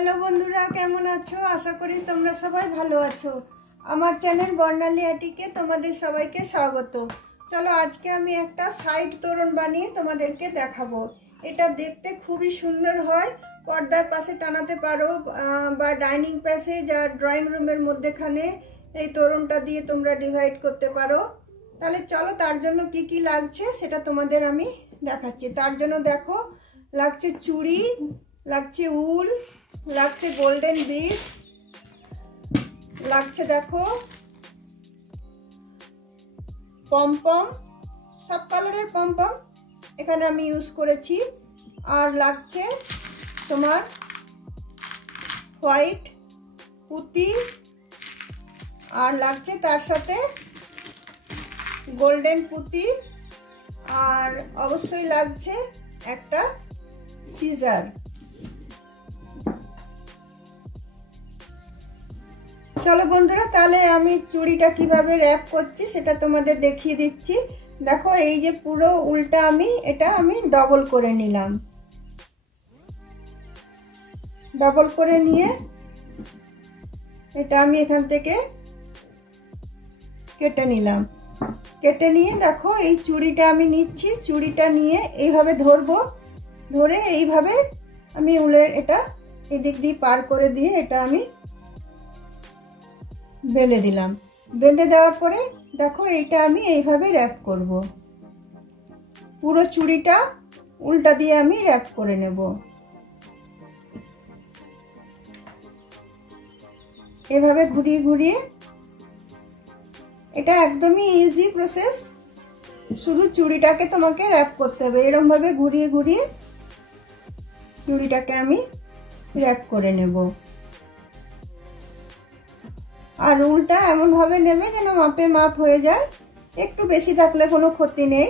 Hello বন্ধুরা, কেমন আছো? আশা করি তোমরা সবাই ভালো আছো। আমার চ্যানেল বর্ণালী আটিকে তোমাদের সবাইকে স্বাগত। চলো আজকে আমি একটা সাইড তোরণ বানিয়ে তোমাদেরকে দেখাবো। এটা দেখতে খুবই সুন্দর হয়, পর্দার পাশে টানাতে পারো বা ডাইনিং প্যাসেজ আর ড্রয়িং রুমের মধ্যেখানে এই তোরণটা দিয়ে তোমরা ডিভাইড করতে পারো। তাহলে চলো তার জন্য কি কি লাগছে সেটা তোমাদের আমি দেখাচ্ছি। তার জন্য দেখো, লাগছে চুড়ি, লাগছে উল, লাগছে গোল্ডেন বিডস, লাগছে দেখো পমপম, সব কালারের পমপম এখানে আমি ইউজ করেছি। আর লাগছে তোমার হোয়াইট পুঁতি, আর লাগছে তার সাথে গোল্ডেন পুঁতি, আর অবশ্যই লাগছে একটা সিজার। চলো বন্ধুরা, তাহলে আমি চুড়িটা কিভাবে র্যাপ করছি সেটা তোমাদের দেখিয়ে দিচ্ছি। দেখো, এই যে পুরো উলটা এটা আমি ডবল করে নিলাম। ডবল করে নিয়ে এটা আমি এখান থেকে কেটে নিলাম। কেটে নিয়ে দেখো, এই চুড়িটা আমি নিচ্ছি। চুড়িটা নিয়ে এইভাবে ধরবো, ধরে এইভাবে আমি উলের এটা এদিক দিয়ে পার করে দিয়ে এটা আমি বেঁধে দিলাম। বেঁধে দেওয়ার পরে দেখো, এইটা আমি এইভাবে র্যাপ করব। পুরো চুড়িটা উল্টা দিয়ে আমি র্যাপ করে নেব। এভাবে ঘুরিয়ে ঘুরিয়ে, এটা একদমই ইজি প্রসেস। শুধু চুড়িটাকে তোমাকে র্যাপ করতে হবে। এরকম ভাবে ঘুরিয়ে ঘুরিয়ে চুড়িটাকে আমি র্যাপ করে নেব। আর উলটা এমন ভাবে নেবে যেন মাপে মাপ হয়ে যায়, একটু বেশি থাকলে কোনো ক্ষতি নেই।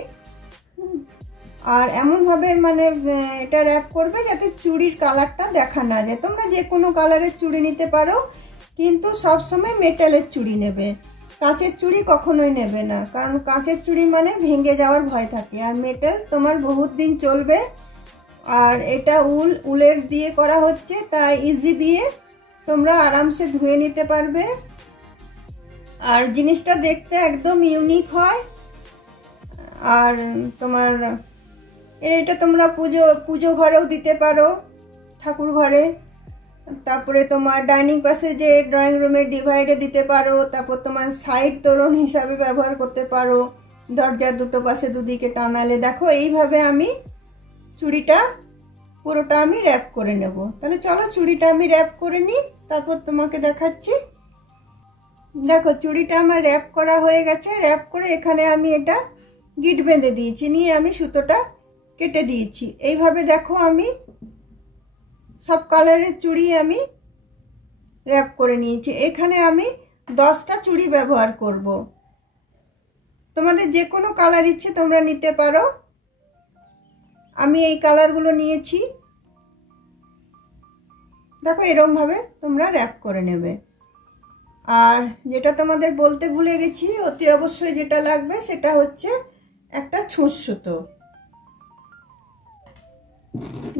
আর এমন ভাবে মানে এটা র্যাপ করবে যাতে চুড়ির কালারটা দেখা না যায়। তোমরা যে কোনো কালারের চুড়ি নিতে পারো, কিন্তু সব সময় মেটালের চুড়ি নেবে, কাঁচের চুড়ি কখনোই নেবে না, কারণ কাঁচের চুড়ি মানে ভেঙে যাওয়ার ভয় থাকে। আর মেটাল তোমার বহুত দিন চলবে। আর এটা উলের দিয়ে করা হচ্ছে, তাই ইজি দিয়ে তোমরা আরামসে ধুয়ে নিতে পারবে। আর জিনিসটা দেখতে একদম ইউনিক হয়। আর তোমার এটা তোমরা পুজো ঘরেও দিতে পারো, ঠাকুর ঘরে। তারপরে তোমার ডাইনিং পাশে যে ড্রয়িং রুমের ডিভাইডে দিতে পারো। তারপর তোমার সাইড তোরণ হিসাবে ব্যবহার করতে পারো, দরজার দুটো পাশে দুদিকে টানালে। দেখো, এইভাবে আমি চুড়িটা পুরোটা আমি র্যাপ করে নেব। তাহলে চলো চুড়িটা আমি র্যাপ করে নিই, তারপর তোমাকে দেখাচ্ছি। দেখো, চুড়িটা আমার র্যাপ করা হয়ে গেছে। র্যাপ করে এখানে আমি এটা গিট বেঁধে দিয়েছি, নিয়ে আমি সুতোটা কেটে দিয়েছি। এইভাবে দেখো, আমি সব কালারের চুড়ি আমি র্যাপ করে নিয়েছি। এখানে আমি 10টা চুড়ি ব্যবহার করব। তোমাদের যে কোনো কালার ইচ্ছে তোমরা নিতে পারো। আমি এই কালারগুলো নিয়েছি। দেখো, এরকম ভাবে তোমরা র্যাপ করে নেবে। আর যেটা তোমাদের বলতে ভুলে গেছি, অতি অবশ্যই যেটা লাগবে সেটা হচ্ছে একটা ছুঁচ সুতো।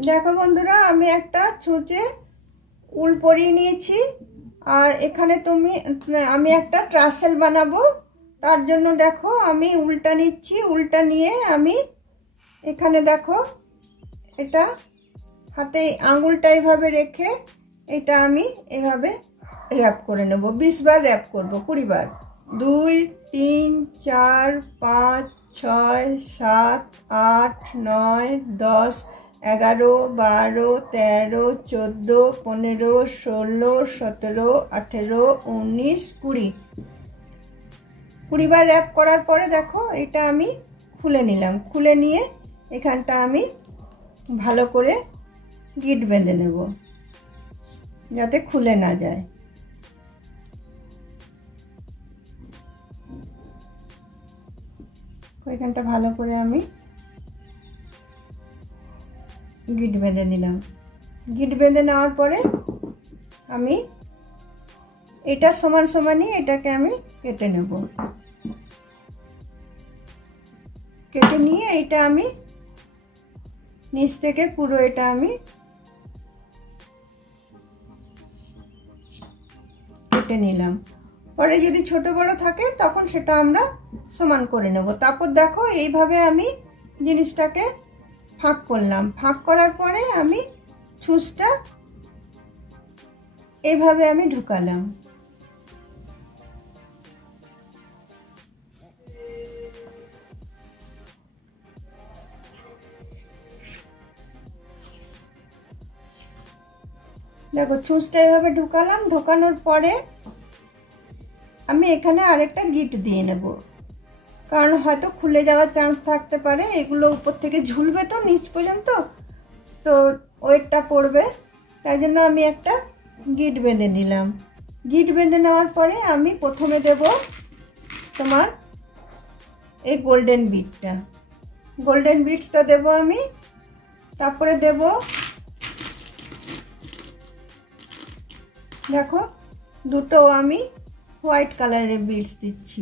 দেখো বন্ধুরা, আমি একটা ছুঁচে উল পরিয়ে নিয়েছি। আর এখানে আমি একটা ট্রাসেল বানাবো। তার জন্য দেখো, আমি উলটা নিচ্ছি। উলটা নিয়ে আমি এখানে দেখো, এটা হাতে আঙুলটা এইভাবে রেখে এটা আমি এভাবে র্যাপ করে নেব। 20 বার র্যাপ করব, 20 বার। 2 3 4 5 6 7 8 9 10 11 12 13 14 15 16 17 18 19 20। 20 বার র্যাপ করার পরে দেখো, এটা আমি খুলে নিলাম। খুলে নিয়ে এখানটা আমি ভালো করে গিট বেঁধে নেব, যাতে খুলে না যায়। এখানটা ভালো করে আমি গিট বেঁধে নিলাম। গিট বেঁধে নেওয়ার পরে আমি এটা সমান সমানই এটাকে আমি কেটে নেব। কেটে নিয়ে এটা আমি নিচ থেকে পুরো এটা আমি কেটে নিলাম। পরে যদি ছোট বড় থাকে তখন সেটা আমরা সমান করে নেব। তারপর দেখো এইভাবে আমি জিনিসটাকে ফাঁক করলাম। ফাঁক করার পরে আমি ছুঁচটা এইভাবে আমি ঢুকালাম। দেখো ছুঁচটা এইভাবে ঢুকালাম। ঢোকানোর পরে আমি এখানে আরেকটা গিট দিয়ে নেব, কারণ হয়তো খুলে যাওয়ার চান্স থাকতে পারে। এগুলো উপর থেকে ঝুলবে তো নিচ পর্যন্ত, তো ওয়েটটা পড়বে, তাই জন্য আমি একটা গিট বেঁধে নিলাম। গিট বেঁধে নেওয়ার পরে আমি প্রথমে দেব তোমার এই গোল্ডেন বিটটা। গোল্ডেন বিটসটা দেব আমি। তারপরে দেব দেখো দুটো আমি হোয়াইট কালারের বিটস দিচ্ছি।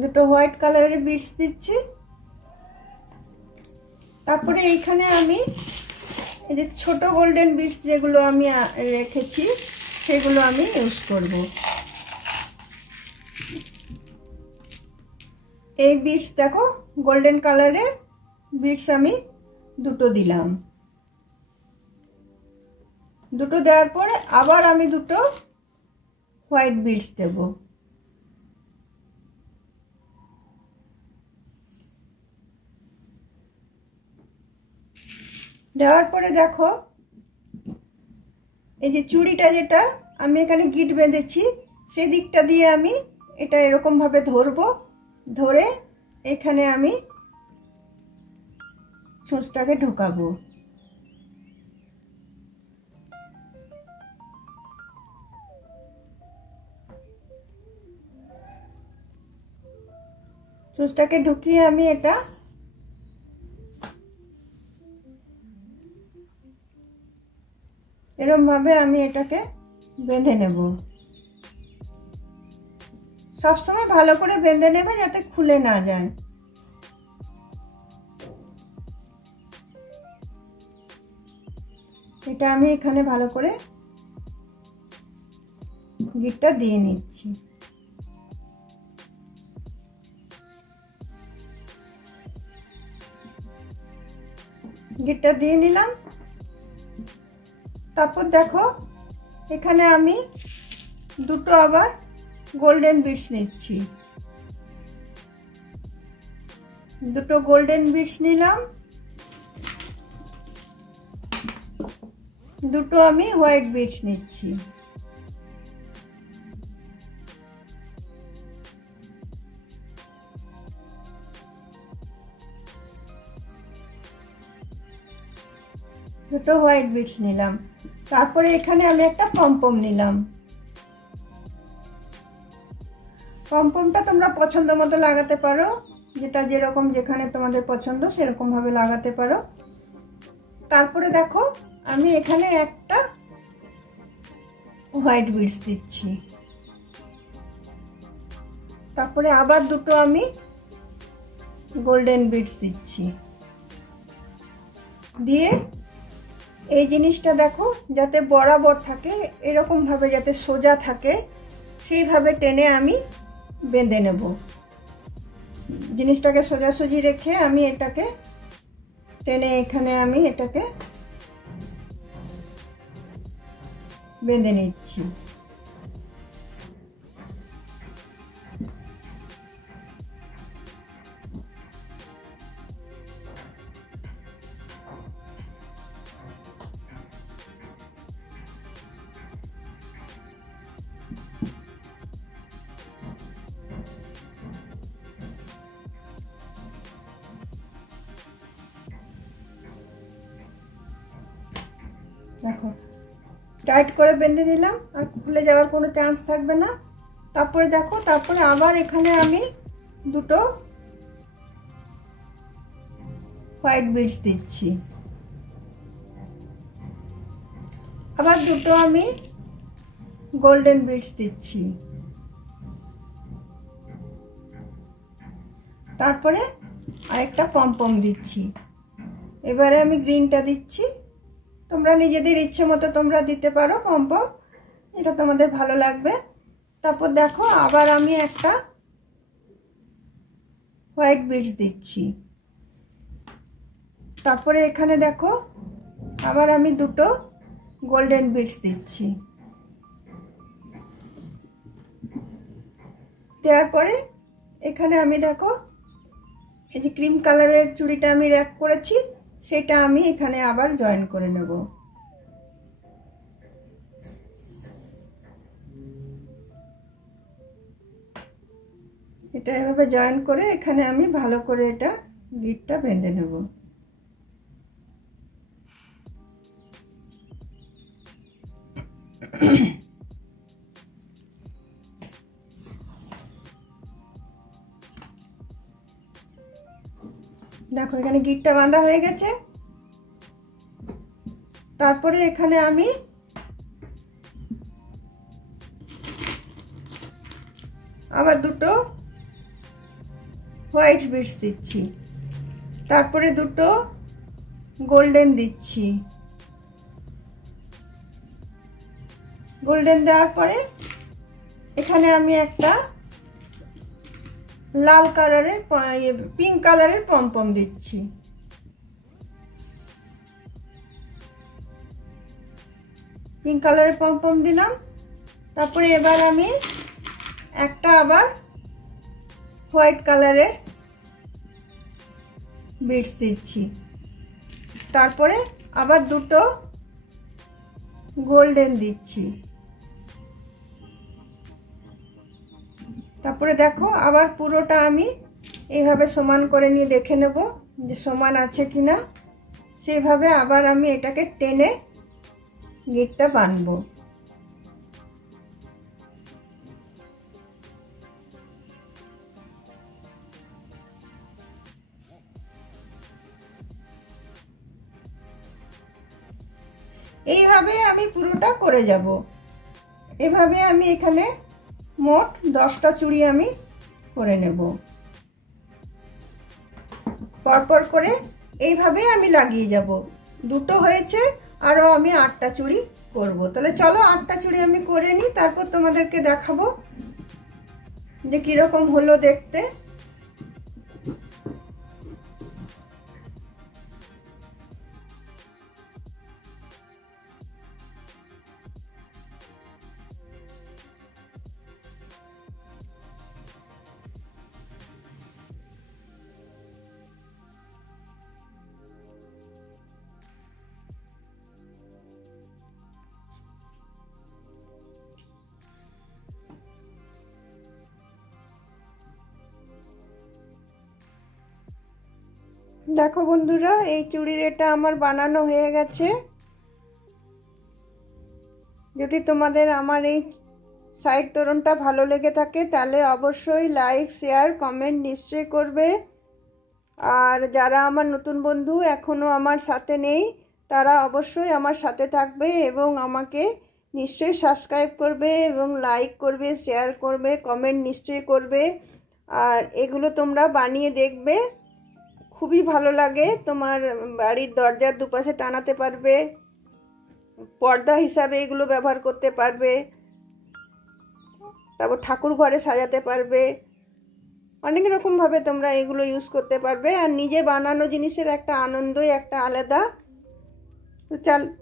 দুটো হোয়াইট কালারের বিটস দিচ্ছি। তারপরে এইখানে আমি এই যে ছোট গোল্ডেন বিটস যেগুলো আমি রেখেছি সেগুলো আমি ইউজ করব। এই বিটস দেখো গোল্ডেন কালারের বিটস আমি দুটো দিলাম। দুটো দেওয়ার পরে আবার আমি দুটো হোয়াইট বিটস দেব। দেওয়ার পরে দেখো এই যে চুড়িটা যেটা আমি এখানে গিট বেঁধেছি সেই দিকটা দিয়ে আমি এটা এরকম ভাবে ধরবো। ধরে এখানে আমি ছুঁচটাকে ঢোকাবো। ছুঁচটাকে ঢুকিয়ে আমি এটা এরকম ভাবে আমি এটাকে বেঁধে নেব। সবসময় ভালো করে বেঁধে নেবে যাতে খুলে না যায়। এটা আমি এখানে ভালো করে গিটটা দিয়ে নিচ্ছি। গিটটা দিয়ে নিলাম। তারপর দেখো এখানে আমি দুটো আবার গোল্ডেন বিটস নিচ্ছি। দুটো গোল্ডেন বিটস নিলাম। দুটো আমি হোয়াইট বিটস নিচ্ছি। দুটো হোয়াইট বিটস নিলাম। তারপরে এখানে আমি একটা পমপম নিলাম। পমপমটা তোমরা পছন্দ মতো লাগাতে পারো, যেটা যেরকম যেখানে তোমাদের পছন্দ সেরকম ভাবে লাগাতে পারো। তারপরে দেখো আমি এখানে একটা হোয়াইট বিটস দিচ্ছি। তারপরে আবার দুটো আমি গোল্ডেন বিটস দিচ্ছি। দিয়ে এই জিনিসটা দেখো যাতে বরাবর থাকে, এরকম ভাবে যাতে সোজা থাকে সেইভাবে টেনে আমি বেঁধে নেব। জিনিসটাকে সোজাসুজি রেখে আমি এটাকে টেনে এখানে আমি এটাকে বেঁধে নিচ্ছি। দেখো টাইট করে বেঁধে দিলাম, আর খুলে যাওয়ার কোনো চান্স থাকবে না। তারপরে দেখো তারপরে আবার এখানে আমি দুটো হোয়াইট বিটস দিচ্ছি। আবার দুটো আমি গোল্ডেন বিটস দিচ্ছি। তারপরে আরেকটা পমপম দিচ্ছি। এবারে আমি গ্রিনটা দিচ্ছি। তোমরা নিজেদের ইচ্ছে মতো তোমরা দিতে পারো পম পম, এটা তোমাদের ভালো লাগবে। তারপর দেখো আবার আমি একটা হোয়াইট বিটস দিচ্ছি। তারপরে এখানে দেখো আবার আমি দুটো গোল্ডেন বিটস দিচ্ছি। দেওয়ার পরে এখানে আমি দেখো এই যে ক্রিম কালারের চুড়িটা আমি র্যাপ করেছি, সেটা আমি এখানে আবার জয়েন করে নেব। এটা এভাবে জয়েন করে এখানে আমি ভালো করে এটা গিটটা বেঁধে নেব। দেখো এখানে গিটটা বাঁধা হয়ে গেছে। তারপরে এখানে আমি আবার দুটো হোয়াইট বিটস দিচ্ছি, তারপরে দুটো গোল্ডেন দিচ্ছি। গোল্ডেন দেওয়ার পরে এখানে আমি একটা লাল কালারের পিঙ্ক কালারের পমপম দিচ্ছি। পিঙ্ক কালারের পমপম দিলাম। তারপরে এবার আমি একটা আবার হোয়াইট কালারের বিটস দিচ্ছি, তারপরে আবার দুটো গোল্ডেন দিচ্ছি। তারপরে দেখো আবার পুরোটা আমি এইভাবে সমান করে নিয়ে দেখে নেব যে সমান আছে কিনা। সেভাবে আবার আমি এটাকে টেনে গিটটা বাঁধবো। এইভাবে আমি পুরোটা করে যাব। এভাবে আমি এখানে মোট 10টা চুড়ি আমি করে নেব। পরপর করে এইভাবে আমি লাগিয়ে যাব। দুটো হয়েছে, আরও আমি 8টা চুড়ি করব। তাহলে চলো 8টা চুড়ি আমি করে নিই, তারপর তোমাদেরকে দেখাবো যে কীরকম হলো দেখতে। দেখো বন্ধুরা, এই চুড়ির এটা আমার বানানো হয়ে গেছে। যদি তোমাদের আমার এই সাইড তোরণটা ভালো লেগে থাকে তাহলে অবশ্যই লাইক শেয়ার কমেন্ট নিশ্চয়ই করবে। আর যারা আমার নতুন বন্ধু এখনও আমার সাথে নেই তারা অবশ্যই আমার সাথে থাকবে এবং আমাকে নিশ্চয়ই সাবস্ক্রাইব করবে এবং লাইক করবে, শেয়ার করবে, কমেন্ট নিশ্চয়ই করবে। আর এগুলো তোমরা বানিয়ে দেখবে, খুবই ভালো লাগে। তোমার বাড়ির দরজার দুপাশে টানাতে পারবে, পর্দা হিসাবে এগুলো ব্যবহার করতে পারবে, তারপর ঠাকুর ঘরে সাজাতে পারবে, অনেক রকমভাবে তোমরা এগুলো ইউজ করতে পারবে। আর নিজে বানানো জিনিসের একটা আনন্দই একটা আলাদা। তো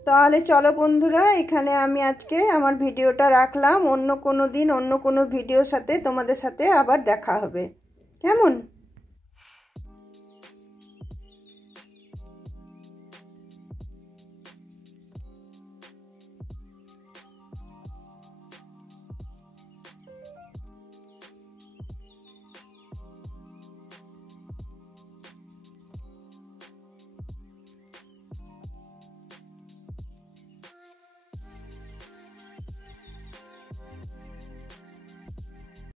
তাহলে চলো বন্ধুরা, এখানে আমি আজকে আমার ভিডিওটা রাখলাম। অন্য কোনো দিন অন্য কোনো ভিডিওর সাথে তোমাদের সাথে আবার দেখা হবে, কেমন?